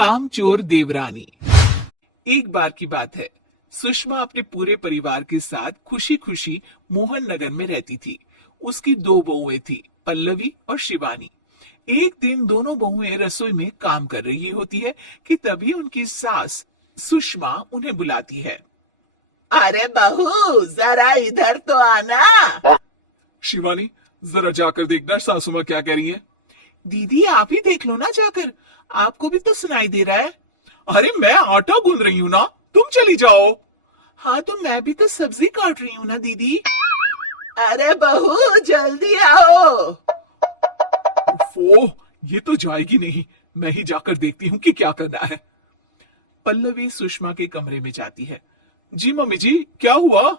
कामचोर देवरानी। एक बार की बात है, सुषमा अपने पूरे परिवार के साथ खुशी खुशी मोहन नगर में रहती थी। उसकी दो बहुएं थी, पल्लवी और शिवानी। एक दिन दोनों बहुएं रसोई में काम कर रही होती है कि तभी उनकी सास सुषमा उन्हें बुलाती है। अरे बहू, जरा इधर तो आना। शिवानी, जरा जाकर देखना सासू माँ क्या कह रही है। दीदी आप ही देख लो ना जाकर, आपको भी तो सुनाई दे रहा है। अरे मैं आटा गूंद रही हूँ ना, तुम चली जाओ। हाँ तो मैं भी तो सब्जी काट रही हूँ ना दीदी। अरे बहू, जल्दी आओ। ओफो, ये तो जाएगी नहीं। मैं ही जाकर देखती हूँ कि क्या करना है। पल्लवी सुषमा के कमरे में जाती है। जी मम्मी जी, क्या हुआ?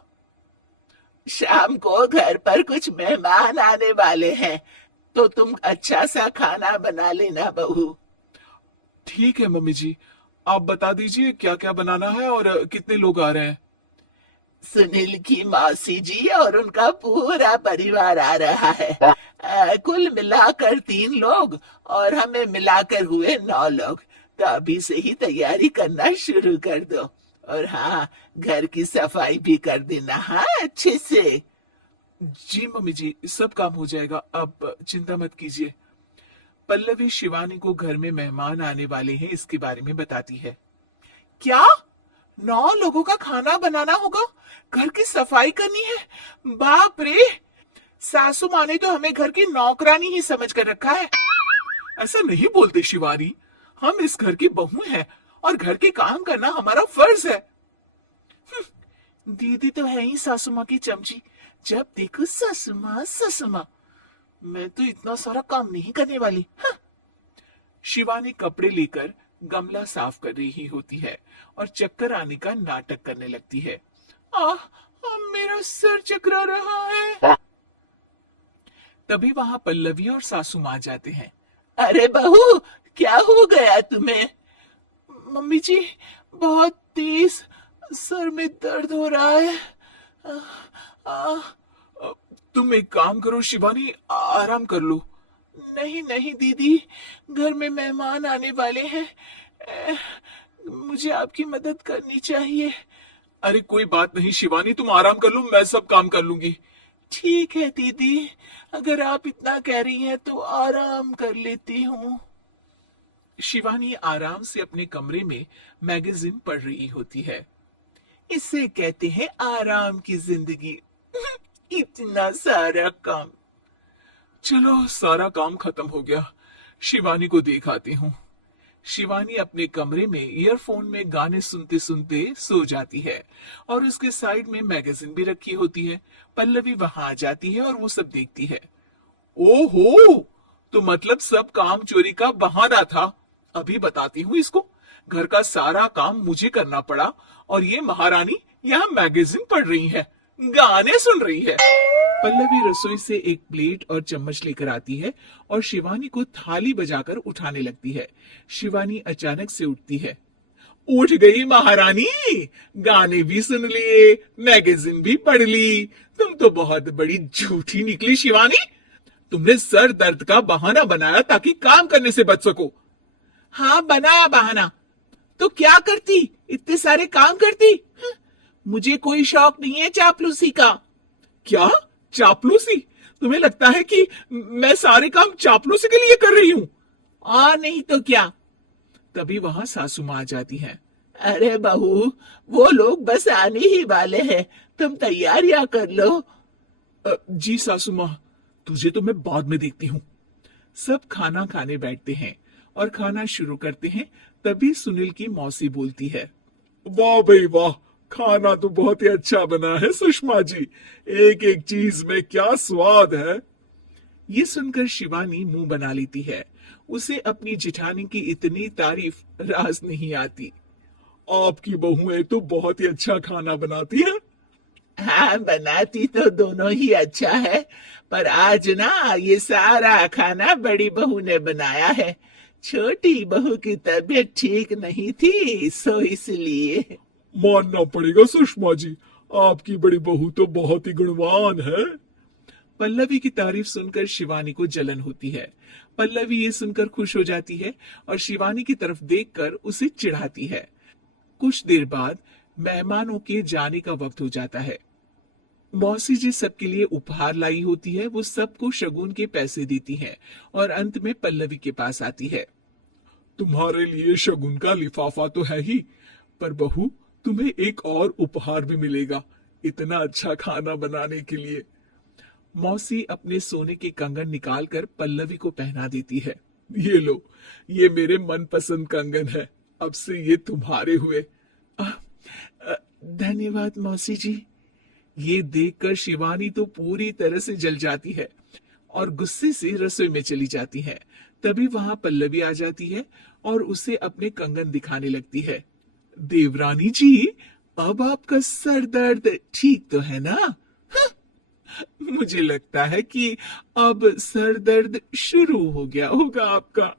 शाम को घर पर कुछ मेहमान आने वाले हैं, तो तुम अच्छा सा खाना बना लेना बहू। ठीक है मम्मी जी, आप बता दीजिए क्या क्या बनाना है और कितने लोग आ रहे हैं। सुनील की मौसी जी और उनका पूरा परिवार आ रहा है। कुल मिलाकर 3 लोग और हमें मिलाकर हुए 9 लोग। तो अभी से ही तैयारी करना शुरू कर दो। और हाँ, घर की सफाई भी कर देना, हाँ, अच्छे से। जी मम्मी जी, सब काम हो जाएगा, आप चिंता मत कीजिए। पल्लवी शिवानी को घर में मेहमान आने वाले हैं इसके बारे में बताती है। क्या 9 लोगों का खाना बनाना होगा, घर की सफाई करनी है? बाप रे, सासू माँ ने तो हमें घर की नौकरानी ही समझ कर रखा है। ऐसा नहीं बोलते शिवानी, हम इस घर की बहू हैं और घर के काम करना हमारा फर्ज है। दीदी तो है ही सासू माँ की चमची, जब देखो सासू माँ सासू माँ। मैं तो इतना सारा काम नहीं करने वाली। हाँ। शिवानी कपड़े लेकर गमला साफ कर रही होती है और चक्कर आने का नाटक करने लगती है। मेरा सर चकरा रहा है। तभी वहां पल्लवी और सासू माँ जाते हैं। अरे बहू, क्या हो गया तुम्हें? मम्मी जी, बहुत तेज सर में दर्द हो रहा है। आ, आ, तुम एक काम करो शिवानी, आराम कर लो। नहीं नहीं दीदी, घर में मेहमान आने वाले हैं, मुझे आपकी मदद करनी चाहिए। अरे कोई बात नहीं शिवानी, तुम आराम कर लो, मैं सब काम कर लूंगी। ठीक है दीदी, अगर आप इतना कह रही हैं तो आराम कर लेती हूँ। शिवानी आराम से अपने कमरे में मैगजीन पढ़ रही होती है। इसे कहते हैं आराम की जिंदगी। इतना सारा काम। चलो सारा काम खत्म हो गया, शिवानी को देख आती हूँ। शिवानी अपने कमरे में ईयरफोन में गाने सुनते सुनते सो जाती है और उसके साइड में मैगजीन भी रखी होती है। पल्लवी वहां आ जाती है और वो सब देखती है। ओहो, तो मतलब सब काम चोरी का बहाना था। अभी बताती हूँ इसको। घर का सारा काम मुझे करना पड़ा और ये महारानी यहाँ मैगजीन पढ़ रही है, गाने सुन रही है। पल्लवी रसोई से एक प्लेट और चम्मच लेकर आती है और शिवानी को थाली बजाकर उठाने लगती है। शिवानी अचानक से उठती है। उठ गई महारानी, गाने भी सुन लिए, मैगजीन भी पढ़ ली। तुम तो बहुत बड़ी झूठी निकली शिवानी। तुमने सर दर्द का बहाना बनाया ताकि काम करने से बच सको। हाँ बनाया बहाना, तो क्या करती, इतने सारे काम करती। मुझे कोई शौक नहीं है चापलूसी का। क्या चापलूसी? तुम्हें लगता है कि मैं सारे काम चापलूसी के लिए कर रही हूँ? और नहीं तो क्या। तभी वहां सासू माँ आ जाती है। अरे बहू, वो लोग बस आने ही वाले हैं, तुम तैयारियां कर लो। जी सासू माँ, तुझे तो मैं बाद में देखती हूँ। सब खाना खाने बैठते हैं और खाना शुरू करते हैं। तभी सुनील की मौसी बोलती है। वाह भाई वाह, खाना तो बहुत ही अच्छा बना है सुषमा जी, एक एक चीज में क्या स्वाद है। ये सुनकर शिवानी मुंह बना लेती है। उसे अपनी जिठानी की इतनी तारीफ राज नहीं आती। आपकी बहुएं तो बहुत ही अच्छा खाना बनाती है। हाँ, बनाती तो दोनों ही अच्छा है, पर आज ना ये सारा खाना बड़ी बहू ने बनाया है। छोटी बहू की तबीयत ठीक नहीं थी, सो इसलिए। मानना पड़ेगा सुषमा जी, आपकी बड़ी बहू तो बहुत ही गुणवान है। पल्लवी की तारीफ सुनकर शिवानी को जलन होती है। पल्लवी ये सुनकर खुश हो जाती है और शिवानी की तरफ देखकर उसे चिढ़ाती है। कुछ देर बाद मेहमानों के जाने का वक्त हो जाता है। मौसी जी सबके लिए उपहार लाई होती है, वो सबको शगुन के पैसे देती है और अंत में पल्लवी के पास आती है। तुम्हारे लिए शगुन का लिफाफा तो है ही, पर बहू तुम्हें एक और उपहार भी मिलेगा इतना अच्छा खाना बनाने के लिए। मौसी अपने सोने के कंगन निकालकर पल्लवी को पहना देती है। ये लो, ये मेरे मनपसंद कंगन है, अब से ये तुम्हारे हुए। आ, धन्यवाद मौसी जी। ये देखकर शिवानी तो पूरी तरह से जल जाती है और गुस्से से रसोई में चली जाती है। तभी वहां पल्लवी आ जाती है और उसे अपने कंगन दिखाने लगती है। देवरानी जी, अब आपका सर दर्द ठीक तो है ना? मुझे लगता है कि अब सर दर्द शुरू हो गया होगा आपका।